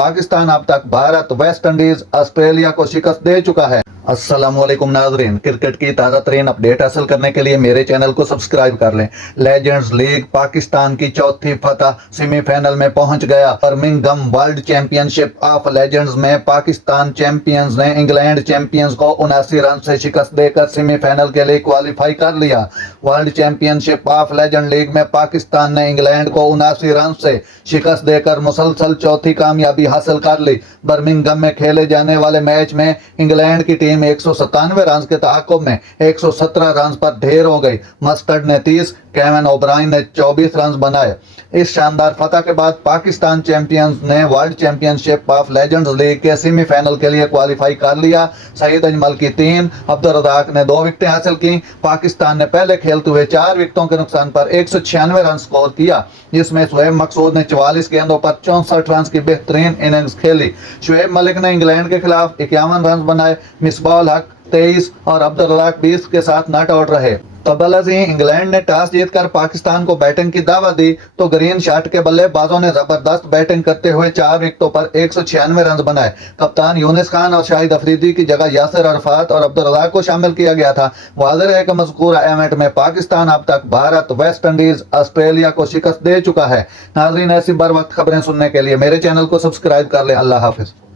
पाकिस्तान अब तक Bharat, West Indies, Australia को शिकस्त दे चुका है। अस्सलामुअलैकुम नाज़रीन, क्रिकेट की ताज़ा तरीन अपडेट हासिल करने के लिए मेरे चैनल को सब्सक्राइब कर लें। लेजेंड्स लीग पाकिस्तान की चौथी फतह सेमीफाइनल में पहुंच गया। Birmingham world championship of legends में पाकिस्तान चैंपियंस ने इंग्लैंड चैंपियंस को 79 रन से शिकस्त देकर सेमीफाइनल के लिए क्वालिफाई कर लिया। World championship of legend league में पाकिस्तान ने इंग्लैंड को 79 रन से शिकस्त देकर मुसलसल चौथी कामयाबी हासिल कर ली। बर्मिंघम में खेले जाने वाले मैच में इंग्लैंड की टीम 197 रन के ताक़ुब में 117 रन पर ढेर हो गई। मस्टर्ड ने 30, केविन ओब्रायन ने 24 रन बनाए। इस शानदार फतह के बाद पाकिस्तान चैंपियंस ने world championship of legends league के सेमीफाइनल के लिए क्वालिफाई कर लिया। सईद अजमल की 3, अब्दुल रज़ाक ने 2 विकेटें हासिल की। पाकिस्तान ने पहले खेलते हुए 4 विकेटों के नुकसान पर 196 रन स्कोर किया, जिसमें शुएब मकसूद ने 44 गेंदों पर 64 रन की बेहतरीन इनिंग्स खेली। शुएब मलिक ने इंग्लैंड के खिलाफ 51 रन बनाए। मिसबाह उल हक 23 और अब्दुल रज़ाक 20 के साथ नॉट आउट रहे। तबल अज़ीम इंग्लैंड ने टॉस जीतकर पाकिस्तान को बैटिंग की दावत दी तो ग्रीन शॉट के बल्लेबाजों ने जबरदस्त बैटिंग करते हुए 4 विकेटों पर 196 रन बनाए। कप्तान यूनिस खान और शाहिद अफरीदी की जगह यासिर अरफात और अब्दुल रज़ाक को शामिल किया गया था। वाज़ेह है कि मज़कूरा इवेंट में पाकिस्तान अब तक भारत, वेस्ट इंडीज, ऑस्ट्रेलिया को शिकस्त दे चुका है। नाज़रीन, ऐसी बर वक्त खबरें सुनने के लिए मेरे चैनल को सब्सक्राइब कर लें। अल्लाह हाफिज़।